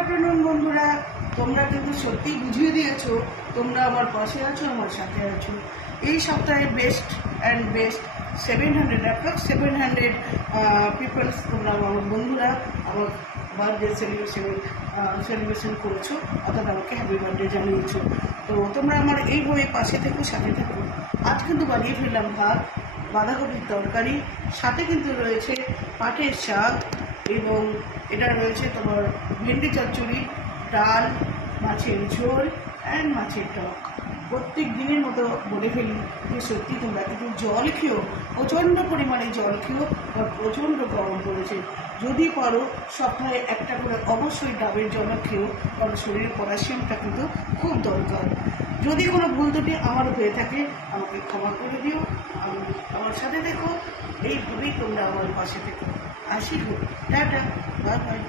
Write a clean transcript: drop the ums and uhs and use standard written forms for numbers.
Afternoon বন্ধুরা, তোমরা কিন্তু সত্যি বুঝিয়ে দিয়েছো, তোমরা আমার পাশে আছো, আমার সাথে আছো। এই সপ্তাহে best and best 700 approx 700 peoples তোমরা আমার বন্ধুরা আমার বার্থডে সেলিব্রেশন করেছো, অর্থাৎ আমাকে হ্যাপি বার্থডে জানিয়েছো। তো তোমরা আমার এইভাবে পাশে থেকো, সাথে থেকো। আজ কিন্তু বানিয়ে ফেললাম ভাত, বাঁধাকপির তরকারি, সাথে কিন্তু রয়েছে পাটের শাক এবং এটা রয়েছে তোমার ভেন্ডি চচ্চড়ি, ডাল, মাছের ঝোল অ্যান্ড মাছের টক। প্রত্যেক দিনের মতো বলে ফেলি যে সত্যি তোমরা কিন্তু জল খেও, প্রচণ্ড পরিমাণে জল খেও, আর প্রচণ্ড গরম পড়েছে। যদি পারো সপ্তাহে একটা করে অবশ্যই ডাবের জল খেও, কারণ শরীরের পটাশিয়ামটা কিন্তু খুব দরকার। যদি কোনো ভুল ত্রুটি আমার হয়ে থাকে আমাকে ক্ষমা করে দিও, আমার সাথে দেখো, এইভাবেই তোমরা আমার পাশে থেকো। আসি গো, টাটা, বাই বাই।